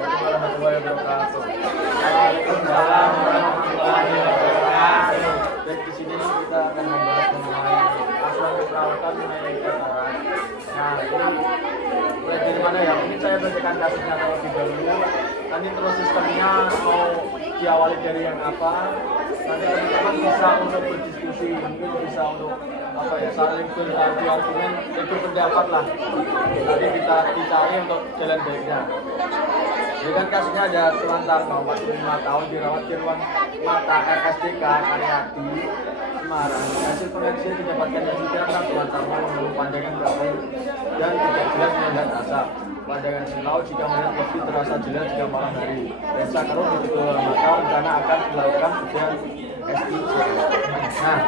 warahmatullahi wabarakatuh. Waalaikumsalam warahmatullahi wabarakatuh. Dan di sini kita akan membahas mengenai asuhan keperawatan mengenai katarak. Nah, ini mulai dari mana ya? Mungkin saya bacakan kasusnya terlebih dahulu. Nanti terus sistemnya mau diawali dari yang apa? Nanti teman-teman bisa untuk berdiskusi, mungkin bisa untuk apa ya, saling beradu argumen, itu pendapat lah. Nanti kita dicari untuk jalan baiknya. Jadi kan kasusnya ada Tuan Tarno, 45 tahun, dirawat di ruang mata RSDK Karyadi, Semarang. Hasil pengajian didapatkan yang karena Tuan Tarno mengeluh pandangan bawah dan tidak jelas melihat asap. Pandangan silau jika melihat lebih terasa jelas jika malam hari. Resa kerut di kedua mata rencana akan dilakukan ujian SIC. Nah,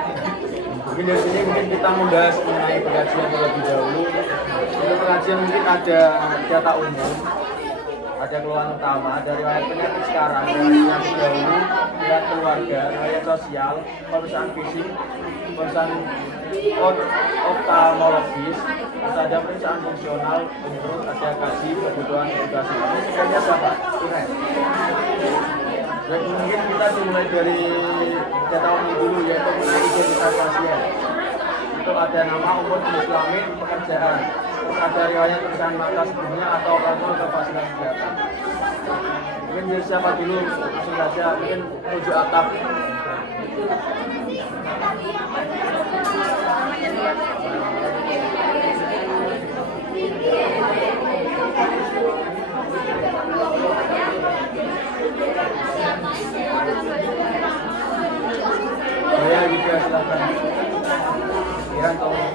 mungkin dari sini mungkin kita membahas mengenai pengajian terlebih dahulu. Untuk pengajian mungkin ada data umum, ada keluhan utama, ada riwayat penyakit sekarang, riwayat penyakit dahulu, riwayat keluarga, riwayat sosial, pemeriksaan fisik, pemeriksaan oftalmologis, ada pemeriksaan fungsional, menurut ada kaji kebutuhan edukasi. Ini sebenarnya siapa? Ines. Jadi mungkin kita dimulai dari data umum dulu, yaitu mengenai identitas pasien. Itu ada nama, umur, jenis kelamin, pekerjaan. Terus ada riwayat pemeriksaan mata sebelumnya atau operator atau fasilitas kesehatan. Mungkin dari siapa dulu, langsung saja, mungkin tujuh atap. Saya juga silakan. Kiran tolong.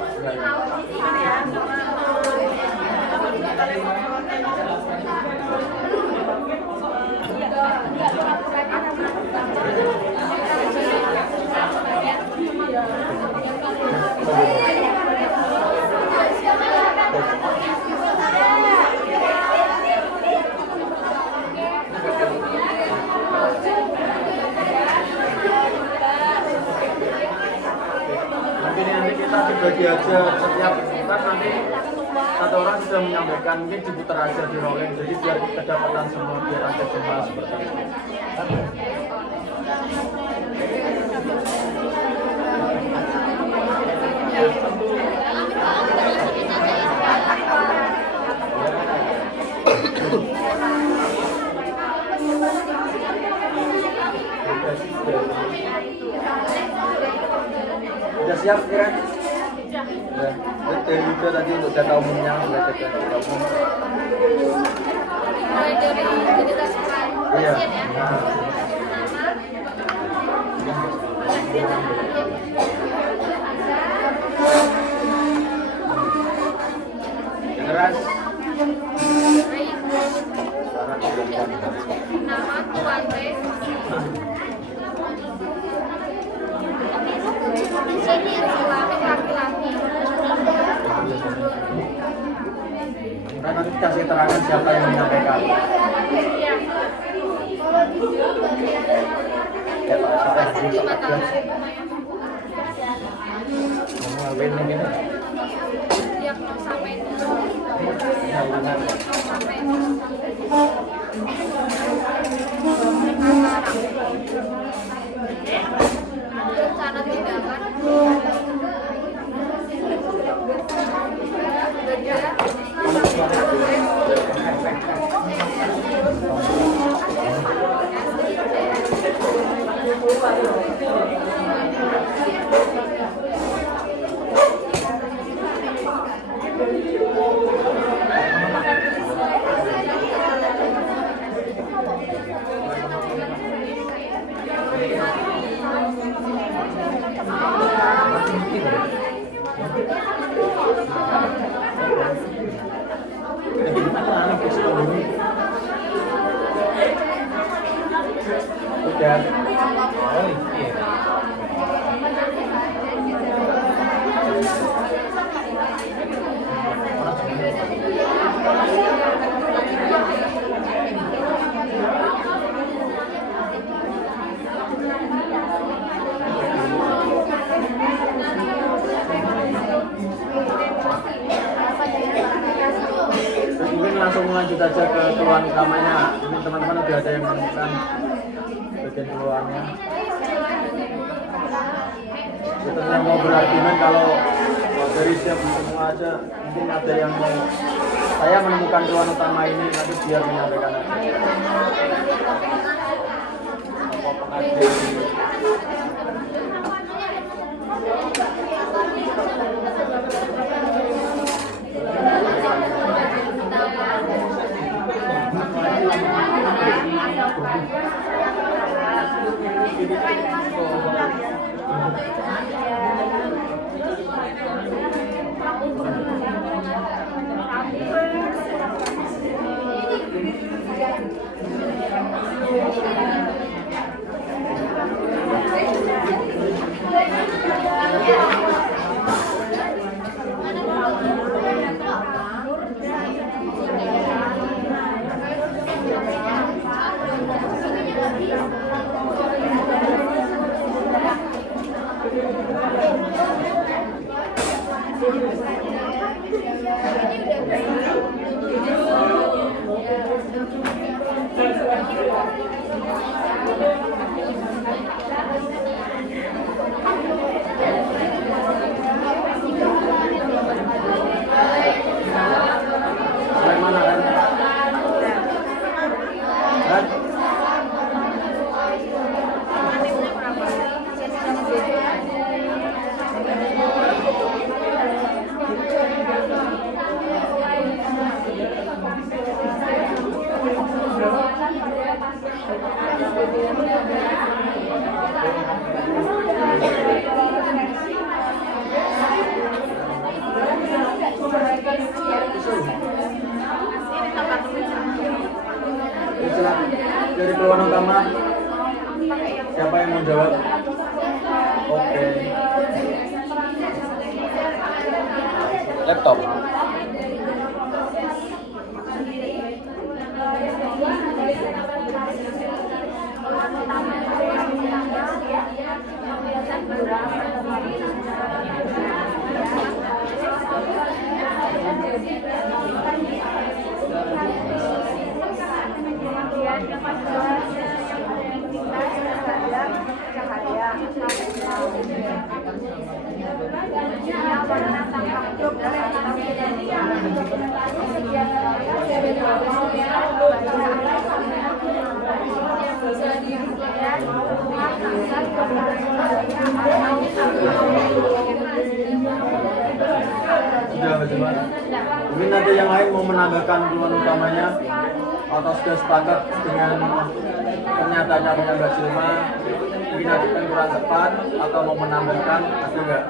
Nanti kita dibagi aja setiap kita nanti satu orang sudah menyampaikan, mungkin diputar aja di rolling, jadi biar kedapatan semua, biar ada semua seperti itu. Sudah siap kira? Ya, dari itu tadi untuk data umumnya, sudah data umum. Mulai dari identitas Iya. Generas. nama Tuan Teh. Sini kelamin laki-laki. Nanti kasih keterangan siapa yang menyampaikan. Iya. Pasti 5 tahun. Ngapain ini? Diagnosa medis. Sampai rencana tindakan Udah. Oh iya. Mungkin langsung lanjut aja ke keluhan utamanya. Mungkin teman-teman udah ada yang menemukan bagian keluarnya. Kita yang mau berargumen kalau dari siap semua aja, mungkin ada yang mau saya menemukan keluhan utama ini, nanti biar menyampaikan aja. Mana kan? Kan? Dari keluhan utama, siapa yang mau jawab? Oke. Laptop. Sudah, bagaimana? Mungkin ada yang lain mau menambahkan keluhan utamanya atau sudah sepakat dengan pernyataannya Mbak Silma, mungkin ada yang kurang tepat atau mau menambahkan, ada nggak?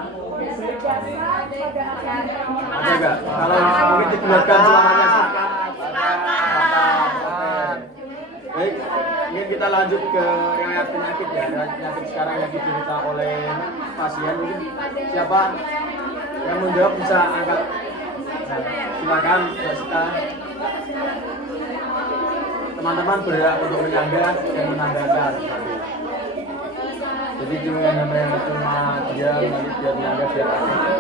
Ada nggak? Kalau mungkin dibuatkan suaranya sepakat. Baik, ini kita lanjut ke riwayat penyakit ya. Riwayat penyakit sekarang yang diderita oleh pasien. Mungkin siapa yang menjawab bisa angkat. Silakan, Mbak Sita. Teman-teman berhak untuk menyanggah dan menambahkan. Jadi cuma yang namanya cuma dia nanti biar menyanggah biar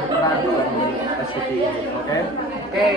berperan dalam SPP ini, oke? Oke.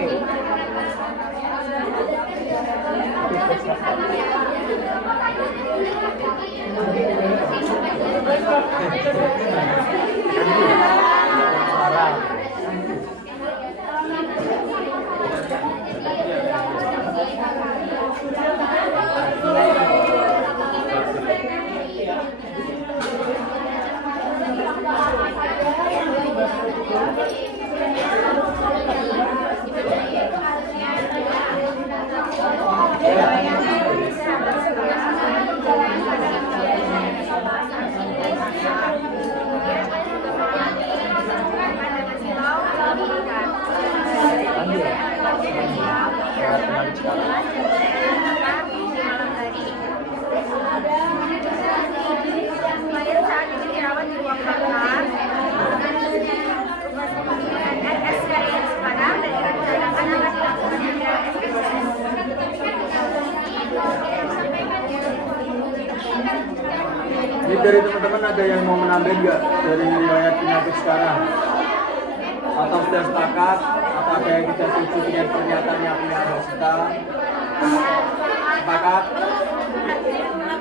Ini dari teman-teman ada yang mau menambah nggak dari riwayat penyakit sekarang? Atau sudah sepakat? Atau ada yang tidak setuju dengan pernyataannya Mbak Sita? Sepakat?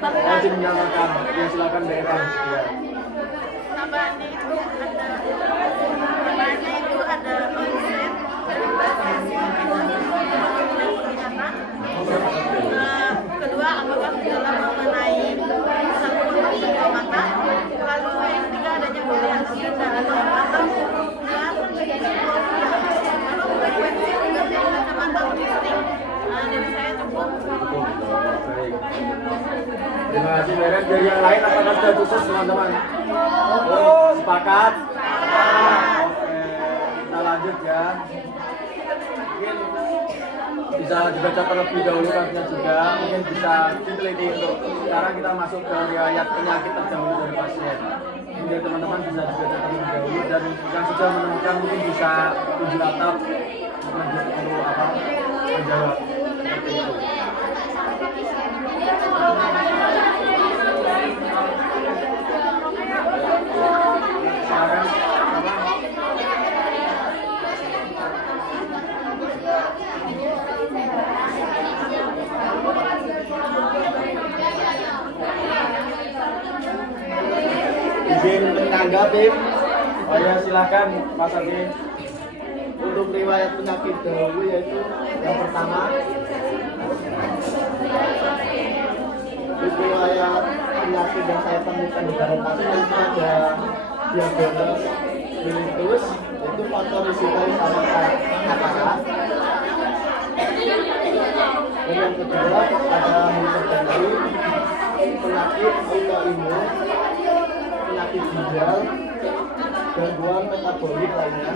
Wajib menambahkan. Ya silakan daerah. Ya. Tambahannya itu ada konsep dari basis kedua apakah dalam mengenai satu kedua mata, lalu yang ketiga adanya variasi ganda atau lalu frekuensi dari kacamata holistik. Nah, dari saya cukup. Baik. Terima kasih Beren. Dari yang lain apakah sudah cukup teman-teman? Oh, sepakat? Oke, kita lanjut ya. Mungkin bisa dibaca terlebih dahulu kasusnya juga. Mungkin bisa diteliti untuk sekarang kita masuk ke riwayat penyakit terdahulu dari pasien. Mungkin teman-teman bisa dibaca terlebih dahulu dan yang sudah menemukan mungkin bisa tunjuk atap untuk apa menjawab seperti itu. Izin menanggapi. Oh ya silakan Mas Adi. Untuk riwayat penyakit dahulu yaitu yang pertama riwayat penyakit yang saya temukan di dalam pasien itu ada diabetes mellitus, itu faktor risiko sama katarak. Dan yang kedua ada hipertensi, penyakit autoimun, penyakit ginjal, gangguan metabolik lainnya.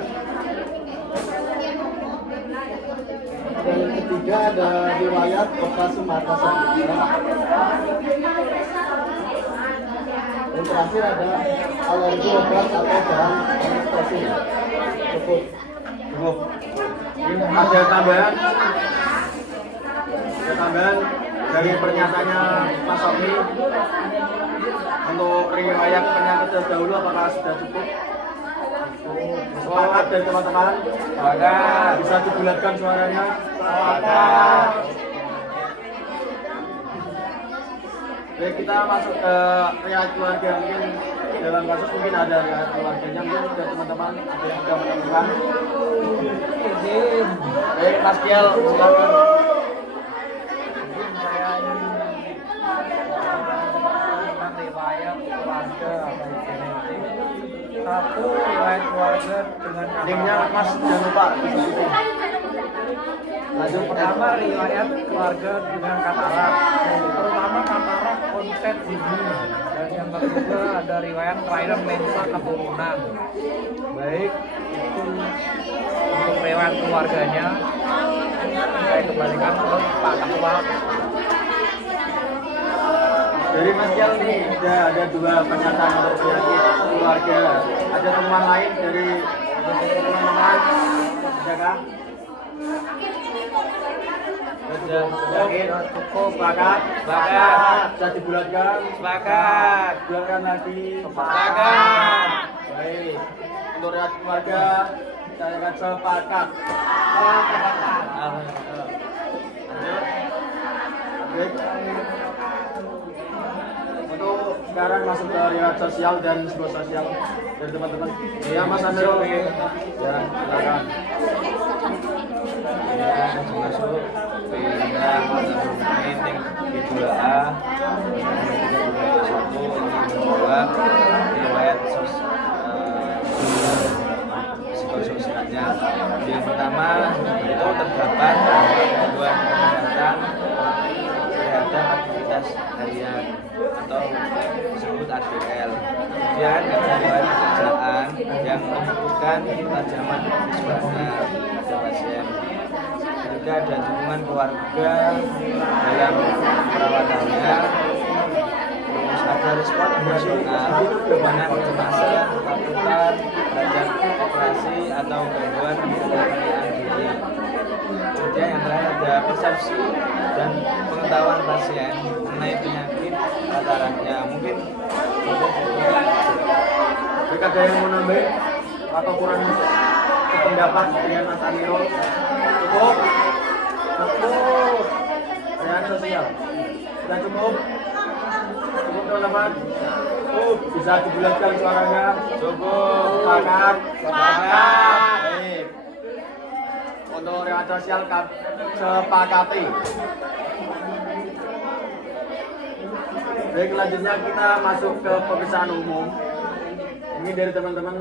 Dan yang ketiga ada riwayat operasi mata sebelumnya. Dan terakhir ada alergi obat atau bahan anestesi. Cukup. Cukup. Ini ada tambahan. Ada tambahan dari pernyataannya Mas Sofi untuk riwayat penyakit terdahulu apakah sudah cukup? Sepakat dari teman-teman? Sepakat. Bisa dibulatkan suaranya? Sepakat. Baik, kita masuk ke riwayat keluarga. Mungkin dalam kasus mungkin ada riwayat keluarganya, mungkin sudah teman-teman ada yang sudah menemukan. Baik, Mas Kiel, silakan. Riwayat keluarga genetik. Satu riwayat keluarga dengan Linknya Mas jangan lupa. Lanjut pertama riwayat keluarga dengan katarak, terutama katarak onset dini. Dan yang kedua ada riwayat kelainan lensa keturunan. Baik, itu untuk riwayat keluarganya saya kembalikan ke Pak Ketua. Dari Mas Kiel nih ada dua pernyataan untuk penyakit keluarga. Ada temuan lain dari teman-teman? Adakah? Sudah yakin? Cukup? Sepakat? Sepakat. Bisa dibulatkan? Sepakat. Bulatkan lagi? Sepakat. Baik. Untuk riwayat keluarga saya akan sepakat. Lanjut. Baik. Untuk sekarang masuk ke riwayat sosial dan psikososial dari teman-teman. Ya Mas Andro. Ya, silakan. Ya, masuk pindah meeting di 2A satu dua riwayat psikososialnya. Yang pertama itu terdapat gangguan penglihatan terhadap aktivitas harian atau disebut ADL. Kemudian ada riwayat pekerjaan yang membutuhkan ketajaman visualnya pada pasien. Juga ada dukungan keluarga dalam perawatannya. Terus ada respon emosional, di mana kecemasan, ketakutan terhadap operasi atau gangguan penganiayaan diri. Kemudian yang terakhir ada persepsi dan pengetahuan pasien mengenai penyakit kataraknya. Mungkin Jika ada yang mau nambahin atau kurang pendapat dengan Mas Aniro, cukup. pemberdayaan sosial. Sudah cukup? Cukup teman-teman? Bisa dibulatkan suaranya? Cukup. Sepakat? Sepakat. Baik. Untuk reaksi sosial sepakati. Baik, selanjutnya kita masuk ke pemeriksaan umum. Ini dari teman-teman.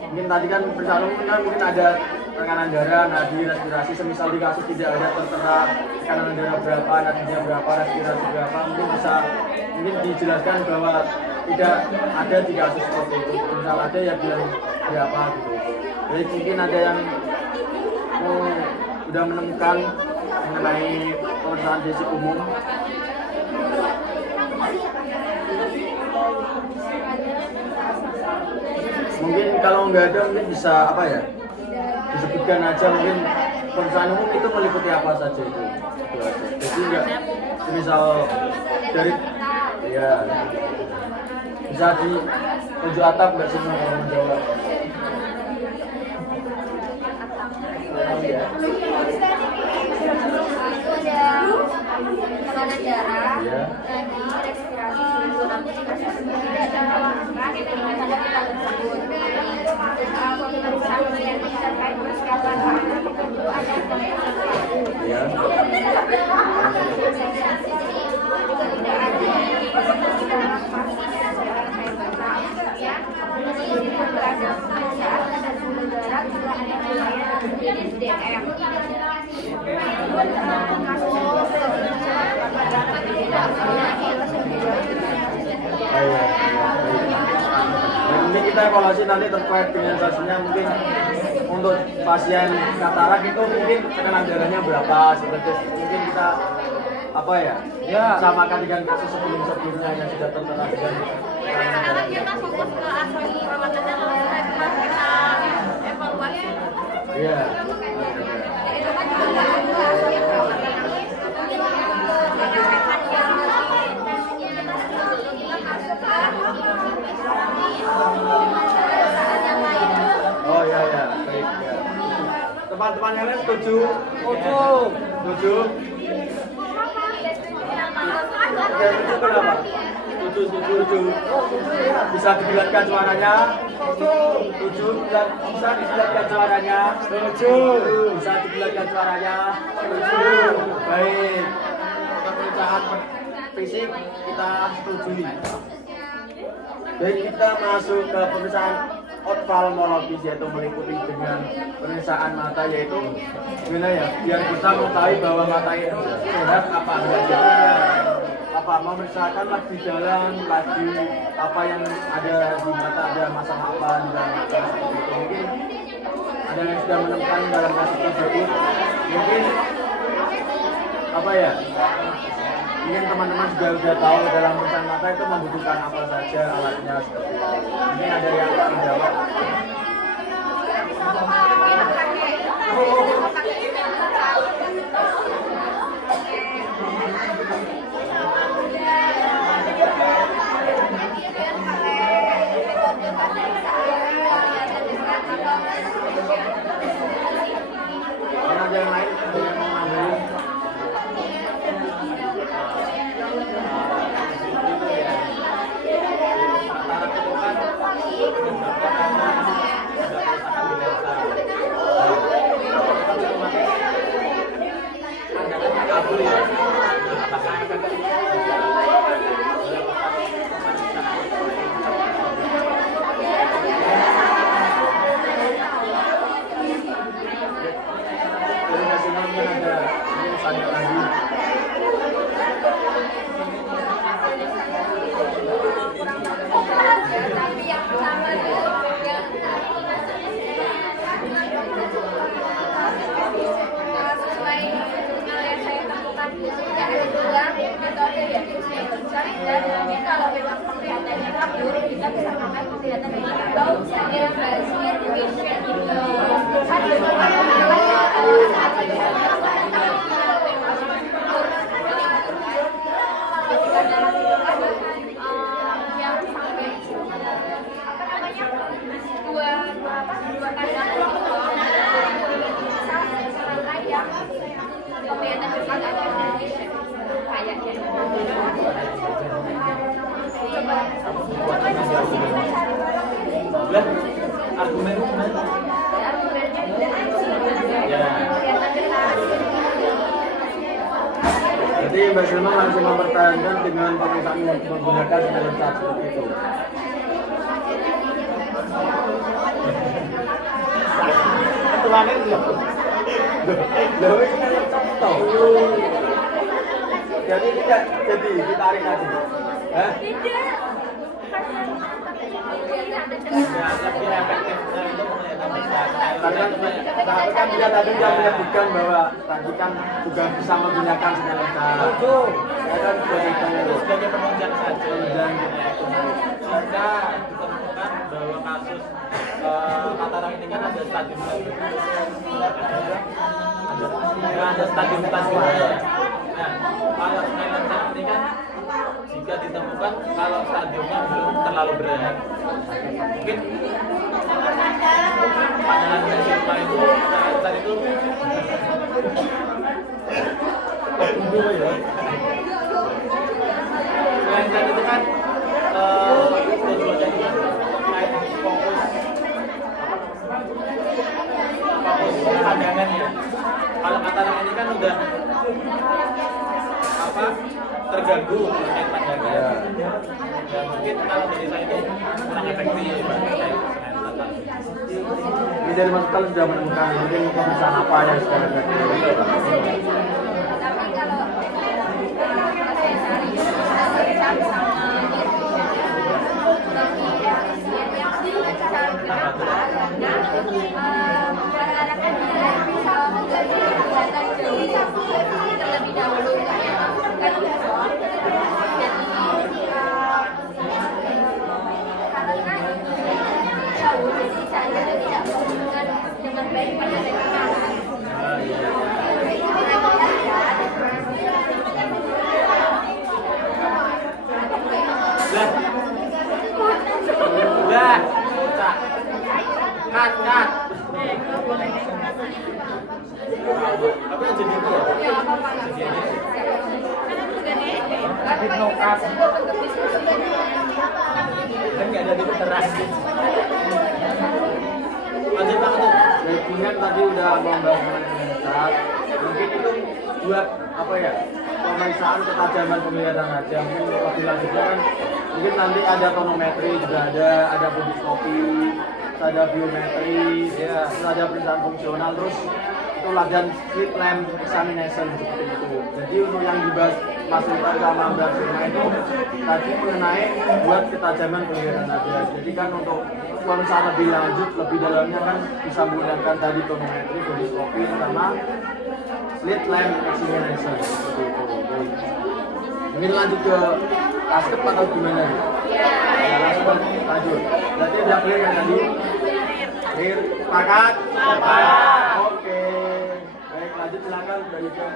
Mungkin tadi kan pemeriksaan umum kan mungkin ada tekanan darah, nadi, respirasi. Semisal di kasus tidak ada tertera tekanan darah berapa, nadinya berapa, respirasi berapa, mungkin dijelaskan bahwa tidak ada di kasus seperti itu. Misal ada ya bilang berapa gitu. Jadi mungkin ada yang sudah menemukan mengenai pemeriksaan basic umum. Mungkin kalau nggak ada mungkin bisa apa ya, disebutkan aja mungkin pemeriksaan umum itu meliputi apa saja itu aja. Jadi nggak misal dari ya bisa di tunjuk atap nggak semua kalau menjawab. Tekanan darah, Ya. nadi, respirasi, suhu, namun jika tidak ada melakukan tanda kita tersebut. Pemeriksaan medis terkait persekatan anak itu ada Ya. juga tidak ada berada pemeriksaan pada suhu darah juga ada riwayat DM. Mungkin kita evaluasi nanti terkait dengan hasilnya. Mungkin untuk pasien katarak itu mungkin tekanan darahnya berapa seperti mungkin kita apa ya samakan dengan kasus sebelumnya yang sudah tertera dengan Sekarang kita fokus ke aspek perawatannya, setelah kita evaluasi. iya. Oh ya ya, baik ya. Teman-teman yang lain setuju? Setuju? Setuju kenapa? Setuju. Bisa dibulatkan suaranya? Setuju. Bisa dibulatkan suaranya? Setuju. Bisa dibulatkan suaranya? Setuju. Baik. Untuk pemeriksaan fisik kita setujui. Baik, kita masuk ke pemeriksaan oftalmologis, yaitu meliputi dengan pemeriksaan mata, yaitu gimana ya, biar kita mengetahui bahwa mata itu sehat apa enggak. Jadi apa memeriksakan lagi jalan lagi apa yang ada di mata, ada masalah apa di dalam mata seperti itu. Mungkin ada yang sudah menemukan dalam kasus tersebut. Mungkin apa ya, mungkin teman-teman juga sudah tahu dalam pemeriksaan mata itu membutuhkan apa saja alatnya seperti itu. Mungkin ada yang menjawab. Ada yang lain ada yang mau ngambil? Lah, argumen gimana? Ya. Jadi Mbak Silma masih mempertahankan dengan pemeriksaan menggunakan scanner cat seperti itu. Ketulannya loh. Loh, ini kan laptop toh. Jadi tidak jadi ditarik tadi. Hah? Ya, lebih efektifnya itu tapi kan dia tadi dia menyebutkan bahwa tadi kan juga bisa menggunakan scanner cat. Betul. Ya kan sebagai penunjang saja dan jika ditemukan bahwa kasus katarak ini kan ada stadium ada stadium-stadiumnya. Nah, kalau scanner cat ini kan jika ditemukan kalau stadiumnya belum terlalu berat, mungkin pandangan Silma itu saat itu selain saat itu kan tujuannya itu kan naik fokus pandangannya. Kalau katarak ini kan udah terganggu terkait pandangan. Ya mungkin kalau dari saya itu kurang efektif. Ini dari Mas Tal sudah menemukan mungkin pemeriksaan apa yang sekarang Tapi kalau saya cari sama terlebih dahulu dengan baik pada cut. Apa yang jadi itu? Tapi no cut. Kan nggak ada di teras. Lanjut Pak tuh. Ingat tadi udah membahas mengenai cat. Mungkin itu buat apa ya? Pemeriksaan ketajaman penglihatan aja. Mungkin lebih lanjutnya kan mungkin nanti ada tonometri juga ada fundoskopi, ada biometri, ya, terus ada pemeriksaan fungsional, terus itu latihan slit lamp examination seperti itu. Jadi untuk yang dibahas Mas Sultan sama Mbak Silma itu tadi mengenai buat ketajaman penglihatan aja. Jadi kan untuk pemeriksaan lebih lanjut, lebih dalamnya kan bisa menggunakan tadi tonometri, fundoskopi sama slit lamp examination seperti itu. Baik. Mungkin lanjut ke askep atau gimana nih? Ya, langsung lanjut. Berarti udah clear kan tadi? Clear, sepakat? Sepakat. Oke. Baik, lanjut silakan Mbak Yuda.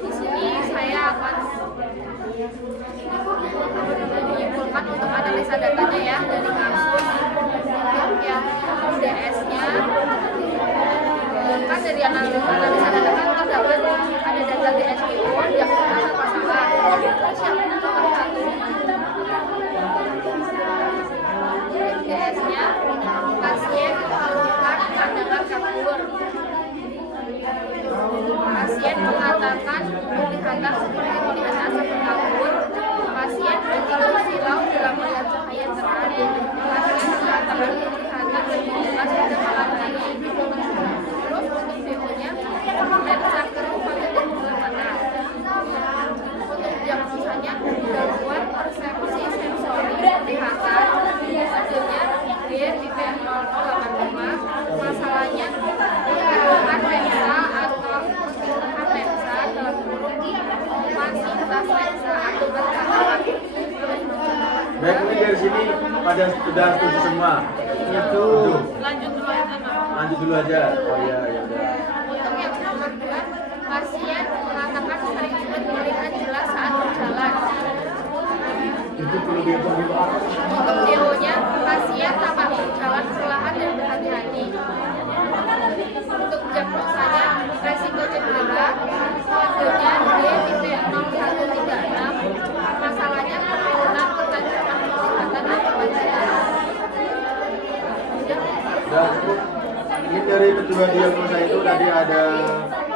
Di sini saya akan menyimpulkan untuk analisa datanya ya dari kasus untuk yang DS-nya. Kan dari analisa data kan terdapat ada data DSPO yang terdapat pasangan. Terus yang nomor 1 DS-nya pasien mengeluhkan pandangan kabur. Pasien mengatakan penglihatan seperti melihat asap kabur. Pasien berkeluh silau dalam melihat cahaya terang. Pasien mengatakan penglihatan lebih jelas pada malam hari. Terus untuk BO-nya lensa keruh pada dua mata. Untuk diagnosanya gangguan persepsi sensori penglihatan. Hasilnya D di PM0085. Masalahnya kekurangan lensa atau kebutuhan lensa dalam kurung opasitas lensa akibat katarak. Baik, ini dari sini pada sudah setuju semua. Itu. Lanjut dulu aja, Mas. Lanjut dulu aja. Oh iya, ya udah. Untuk yang nomor 2, pasien mengatakan sering sulit melihat jelas saat berjalan. Itu perlu dihitung dulu. Untuk DO-nya, pasien tampak berjalan perlahan Dan ini dari kedua diagnosa itu tadi ada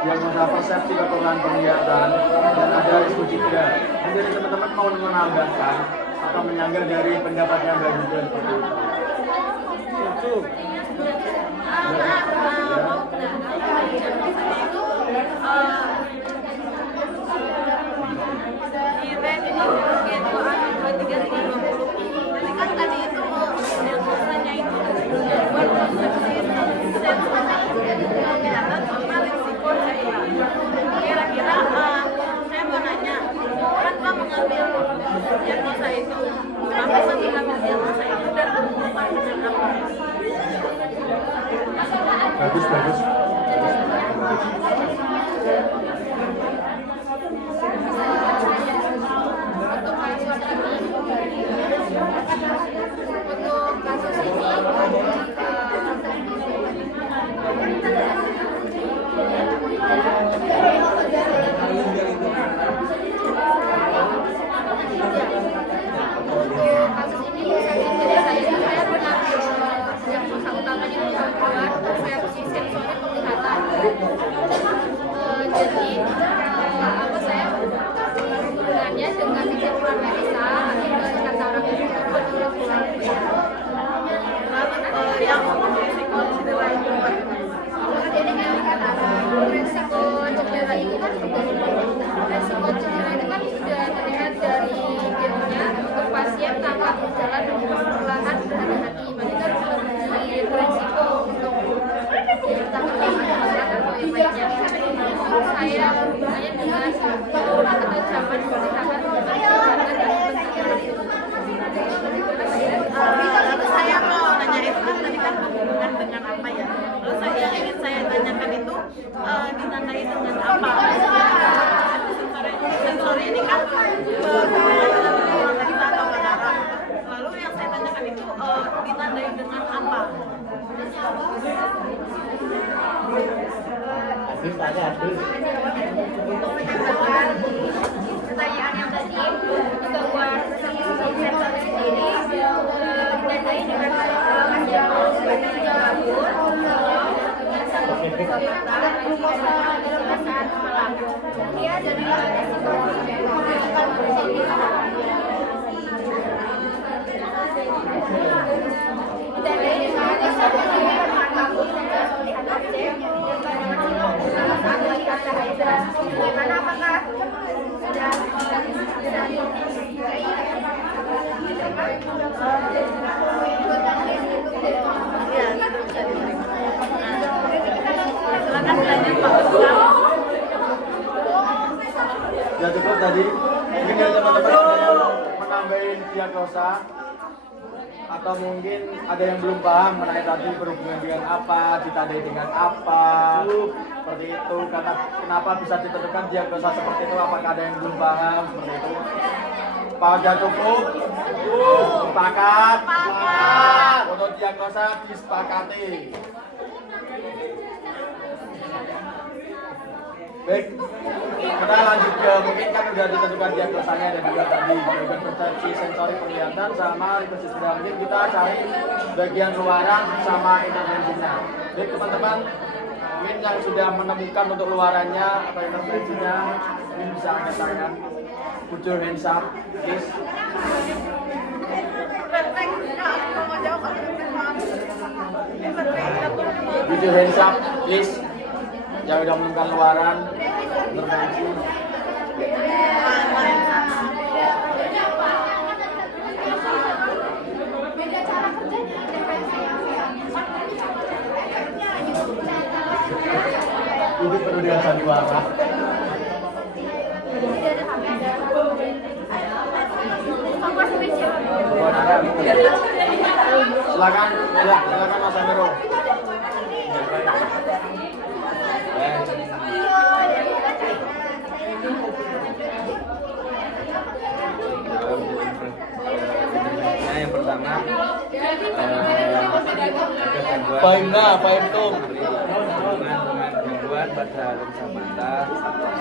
diagnosa persepsi kekurangan penglihatan dan ada risiko. Jadi teman-teman mau menambahkan atau menyanggah dari pendapatnya Mbak Yuda seperti itu. Kira-kira saya mau nanya, kan Pak mengambil diagnosa itu, kenapa sambil mengambil diagnosa itu dan berhubungan dengan apa? Bagus. Untuk kasus ini saya pernah yang utamanya itu gangguan persepsi sensori penglihatan. Jadi saya hubungannya dengan kecenderungan Melisa akibat katarak itu menurut Yang risiko cedera itu jadi kan resiko cedera itu kan resiko cedera itu kan sudah terlihat dari gennya untuk pasien tanpa berjalan dengan perlahan berhati-hati. Berarti kan lebih beresiko untuk terkena berat atau yang lainnya. Saya hubungannya dengan penurunan atau zaman peningkatan kesehatan dan lalu saya mau nanya itu kan tadi kan berhubungan dengan apa ya? Lalu yang ingin saya tanyakan itu ditandai dengan apa? Sensori ini kan berhubungan dengan penurunan Melisa atau katarak. Lalu yang saya tanyakan itu ditandai dengan apa? pertanyaan yang tadi gangguan sensor sendiri ditandai dengan yang pada kabur saat malam. Kemudian dari resiko ditandai dengan kabur dan melihat objek saat melihat cahaya. Bagaimana apakah sudah Silakan lanjut Pak Ustaz. Ya cukup tadi. Mungkin dari teman-teman ada yang menambahin diagnosa atau mungkin ada yang belum paham mengenai tadi berhubungan dengan apa, ditandai dengan apa, seperti itu. Karena kenapa bisa ditentukan diagnosa seperti itu? Apakah ada yang belum paham seperti itu? Pada cukup? Sepakat? Untuk diagnosa disepakati. Baik, kita lanjut ke mungkin kan udah ditentukan diagnosanya dan juga tadi gangguan persepsi sensori penglihatan sama refleksi cedera. Mungkin kita cari bagian luaran sama intervensinya. Baik teman-teman, mungkin yang sudah menemukan untuk luarannya atau intervensinya ini bisa anda tangan. Put your hands up, please. Put your hands up, please. Yang sudah menemukan luaran intervensi. Ini perlu dengan sandiwara. Silakan Mas Amiro. Yang pertama Fahim tuh. Gangguan pada lensa mata.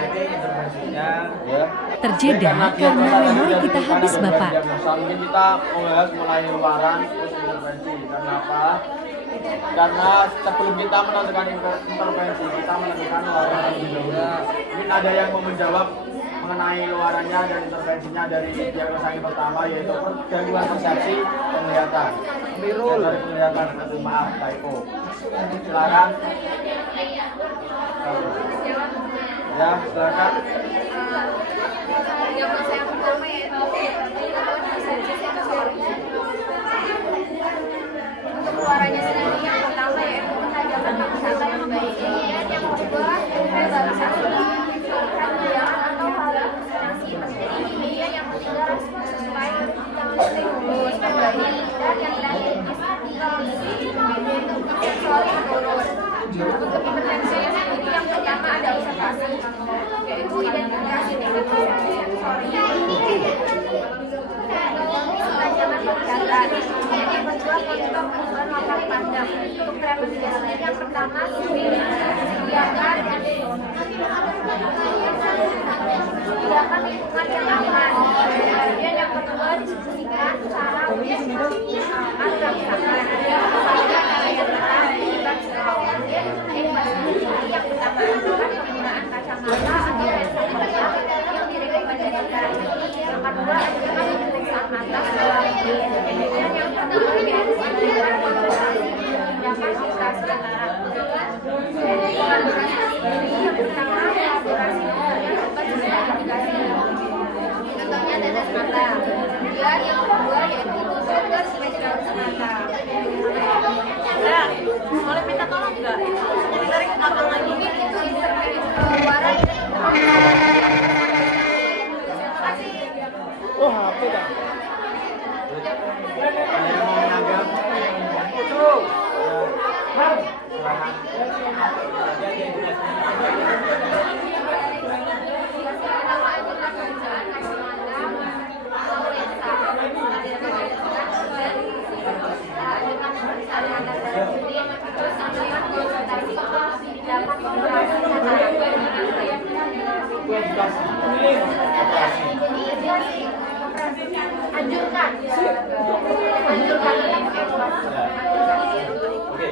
Jadi intervensinya ya. Terjeda karena memori kita habis, Bapak. Mungkin kita membahas mulai luaran terus intervensi. Karena apa? karena sebelum kita menentukan intervensi kita menentukan luaran terlebih dahulu. Mungkin ada yang mau menjawab mengenai luarannya dan intervensinya dari diagnosa yang pertama, yaitu gangguan persepsi penglihatan. Birul. Dari penglihatan, atau maaf, typo. Silakan. Ya, silakan. Diagnosa yang pertama yaitu sensori. Untuk keluarannya sendiri yang pertama yaitu ketajaman penglihatan yang baik. Kemudian yang kedua verbalisasi, kemudian atau halusinasi terjadi. Kemudian yang ketiga respon sesuai stimulus kembali, dan yang terakhir untuk sensori menurun. Untuk intervensinya sendiri yang pertama ada observasi, yaitu identifikasi tingkat persepsi sensori. Ketajaman penglihatan. Yang kedua penyebab perubahan waktu pandang. Untuk terapinya sendiri yang pertama sediakan lingkungan yang aman. Kemudian yang kedua diskusikan cara untuk agar misalkan yang pertama adalah penggunaan kacamata atau lensa mata yang direkomendasikan. Yang kedua adalah pemeriksaan mata setelah kemudian yang kedua yaitu tindakan operasi antara kolaborasi sendiri. Yang pertama kolaborasi kemudian obat identifikasi, contohnya tetes mata. Kemudian yang kedua yaitu dokter spesialis mata. Nah, boleh minta tolong nggak? Ditarik ke belakang lagi. Itu intervensi keluaran. Oh, HP dah. Ada yang mau menanggap? Anjurkan. Oke.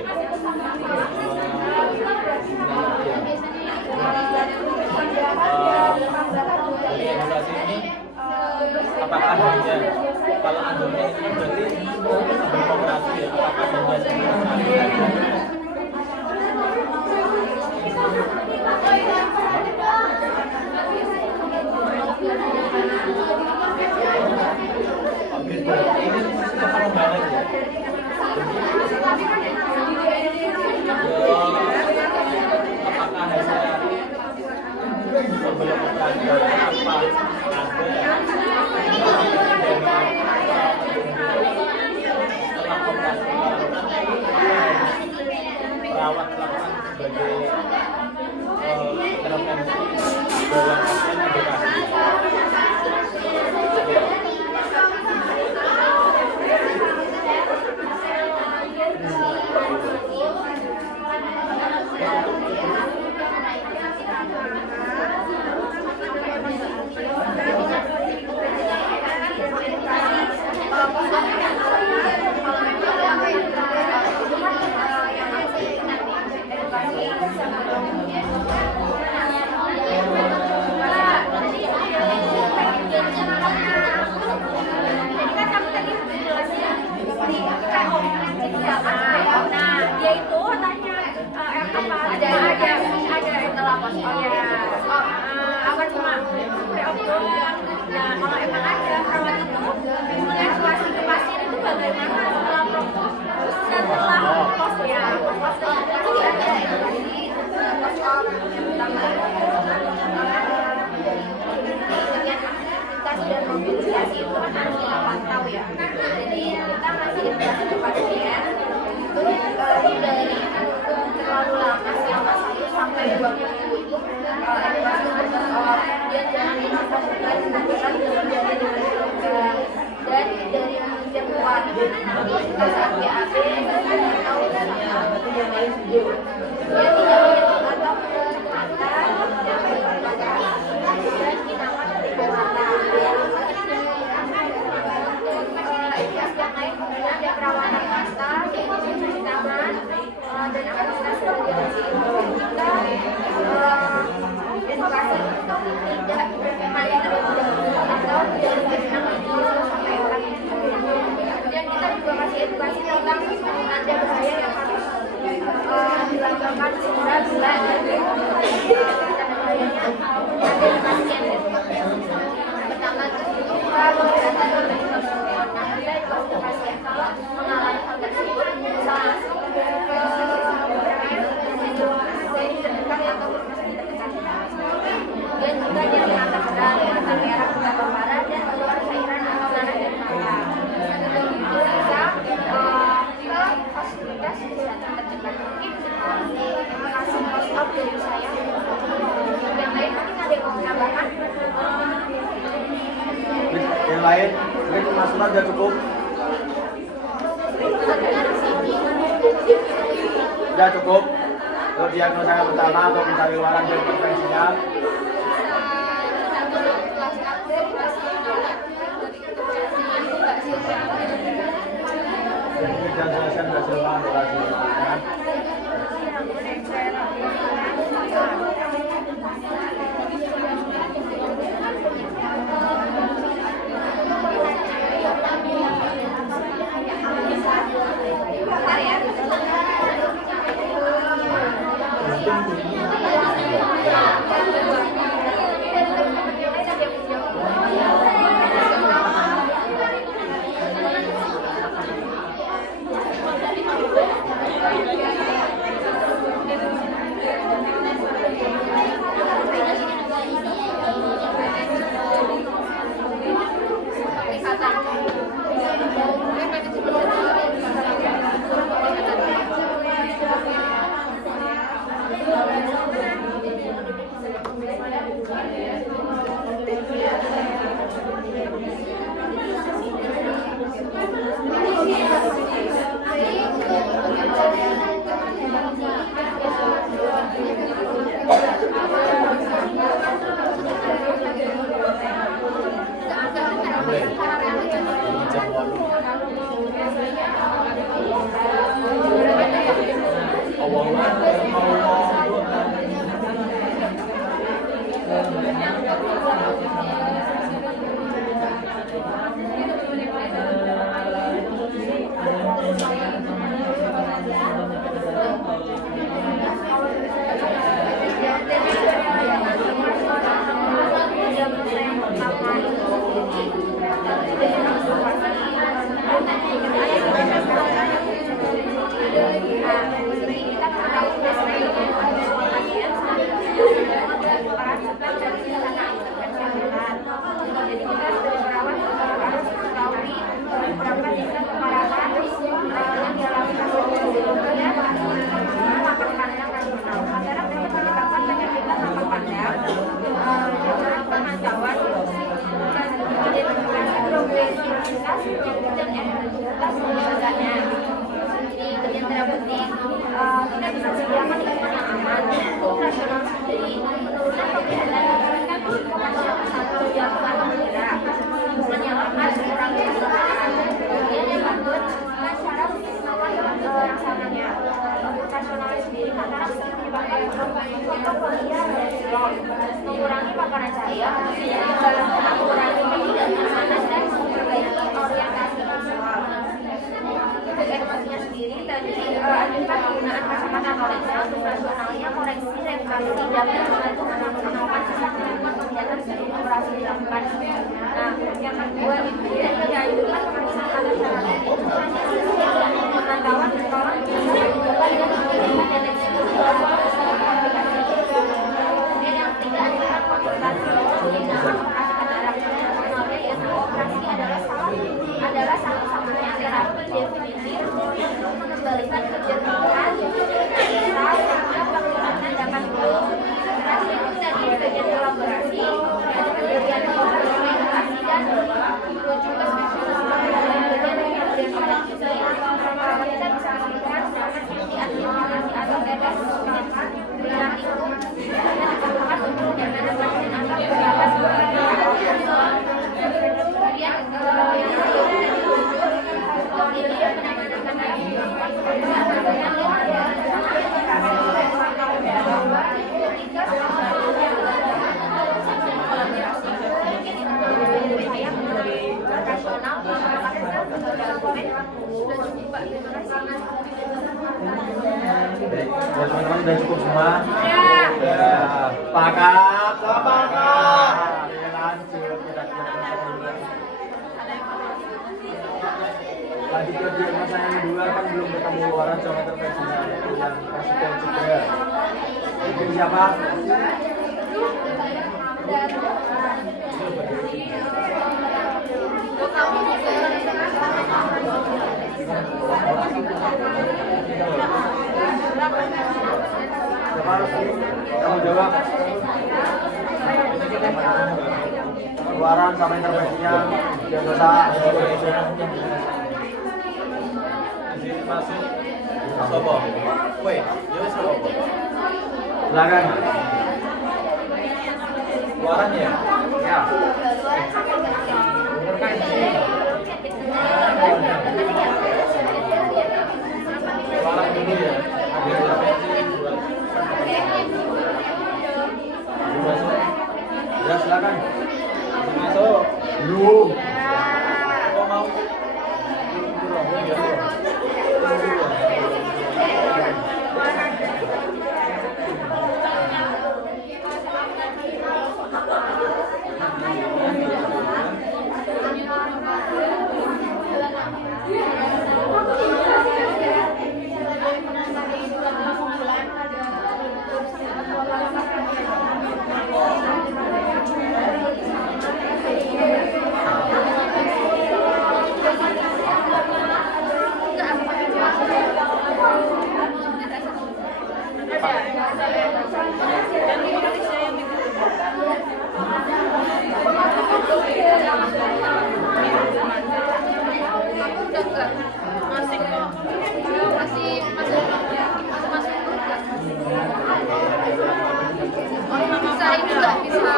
Jadi edukasi ini apakah hanya kalau anjurnya ini berarti berkooperasi ya? Apakah hanya perawat melakukan sebagai intervensi dalam pasien edukasi. Apa cuma pre-op doang. Nah, kalau emang ada perawat itu mengevaluasi ke pasien itu bagaimana setelah pos ya, pos jadi ada edukasi pos-op yang pertama kemudian aktivitas dan mobilisasi itu kan harus kita pantau ya. Jadi kita ngasih edukasi ke pasien itu dari terlalu lama selama 1 sampai 2 minggu itu edukasi pos-op. Kemudian jangan dilakukan dengan program dan dari penelitian luar jika saat BAB atau kemudian tidak menyentuh atau menyentuh mata dan hinakan dari mata. Untuk edukasi yang lain kemudian ada perawatan mata, cuci tangan, tidak mandi terlebih dahulu atau dari jam 6 sampai 4. Kemudian kita juga kasih edukasi tentang ada bahaya yang harus dilakukan segera bila ada bahayanya ada pasien. Pertama itu pengobatan berbasis hormon. Nah, kita juga sudah pasien kalau mengalami hal tersebut bisa langsung ke dari terdekat atau rumah sakit terdekat. Kemudian juga nyeri mata berat, mata merah, mata parah, dan keluar cairan atau darah dari mata. Untuk itu bisa ke fasilitas kesehatan terdekat. Mungkin terima kasih close up dari saya. Yang lain mungkin ada yang mau menambahkan? Yang lain, mungkin Mas Umar sudah cukup. Sudah cukup. Untuk diagnosa yang pertama atau mencari luaran dari intervensinya. Dan selesai berhasil mengoperasikan. Mengurangi paparan cahaya, mengurangi kehidupan panas dan memperbaiki orientasi visual. Untuk edukasinya sendiri tadi anjurkan penggunaan kacamata atau lensa untuk rasionalnya koreksi refraksi dapat membantu memaksimalkan sisa kemampuan penglihatan sebelum operasi dilakukan. Nah, yang kedua itu dianjurkan pemeriksaan alat sarana pemantauan bertolak dan deteksi adalah satu-satunya terapi definitif untuk mengembalikan kejernihan serta bagaimana dapat operasi itu tadi bagian kolaborasi bagian komunikasi dan juga bagian operasi kita bisa melakukan anti-antivirasi atau bebas menggunakan bulan itu diperlukan untuk bagaimana pasien akan berjalan kemudian yang ini penanganan Sudah cukup Pak, terima kasih. Baik, buat teman-teman udah cukup semua. Ya. Ya, pakat, pakat. Ya, lanjut kita lanjut ke diagnosa yang kedua kan belum ketemu luaran coba intervensinya yaitu yang resiko cedera. Itu siapa? Siapa? Kamu jawab. Luaran sama intervensinya diagnosa. Sopo. Woi, yo sopo. Silakan. Luaran ya? Ya. Luaran dulu ya. Ya silakan. Masuk. Belum. Kok mau? Masih kok. Masih masuk bisa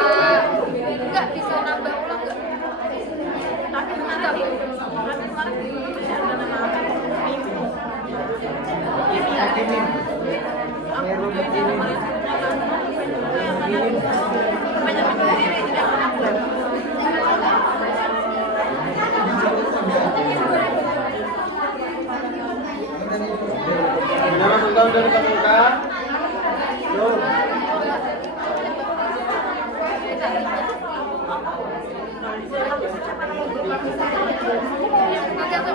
ini nggak bisa nambah ulang nggak? Tapi kemarin ada nama Gimana Sultan dari Kamuka? Yuk. Nanti aku